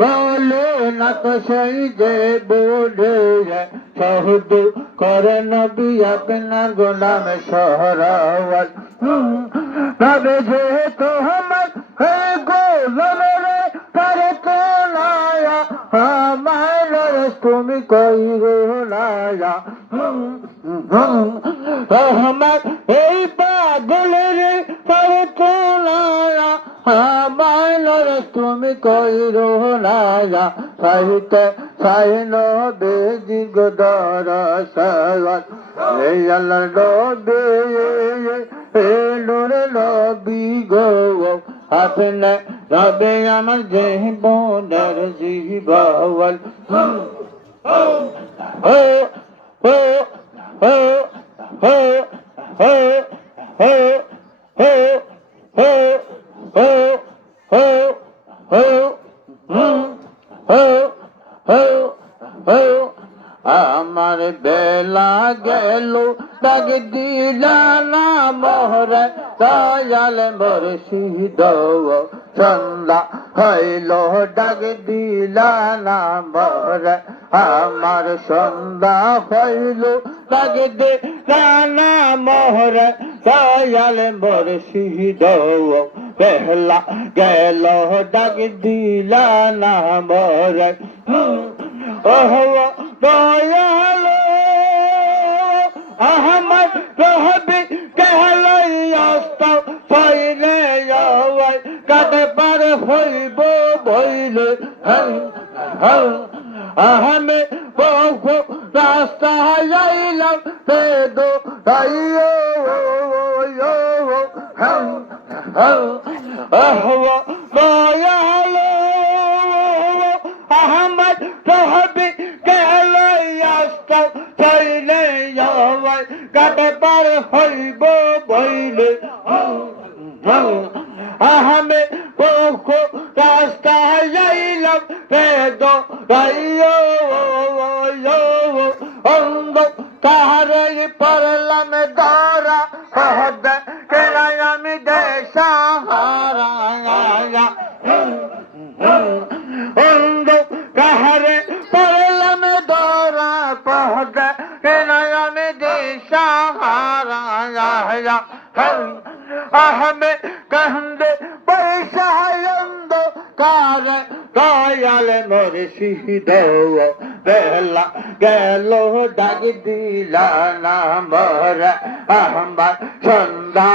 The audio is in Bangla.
বলে না তো সেই যে বলে সহদ করে নবী আপনার গোলাম সহরাওয়াল তবে যে তোমার গোলাম রে তারে তো নায়া আমার তুমি কই গো নায়া আমার এই পাগলের তারে তো নায়া আমার তুমি কই রো নায়া সাহিত্য সাইন বেদি গদর সওয়াল এই আল্লাহ নবী এলোরে নবী গো আপনি রবে আমার জীবনের জীবল ও ও ও ও ও ও আমার বেলা গেল ডাক দিলা না মোহরে দয়াল মুর্শিদ সন্ধ্যা হইল ডাক দিলা না মোহরে আমার সন্ধ্যা হইল ডাক দিলা না মোহরে দয়াল মুর্শিদ বেলা গেল ডাক দিলা না মোহরে দয়াল আহমদ রহবি কেহলাইয়াস্ত ফাইলে যাওয়াই কাটে পার হইব বইলে আহমে বহু রাস্তা যাইলাম পেদো রাইও দয়াল আহমদ রহবি কেহলাইয়াস্ত ফাইলে যাওয়াই কাটে পার হইব বইলে আহমে বহু রাস্তা যাইলাম পেদো রাইও অন্ধ কাহারে পড়লাম দরা হদে কেনাই আমি দেশাহারা অন্ধ কাহারে পড়লাম দরা পহদে কেনাই আমি দেশাহারা আহমে কান্দে পয়সা অন্ধ কারে দয়াল মুর্শিদ বেলা গেল ডাক দিলা না মোরে আমার সন্ধ্যা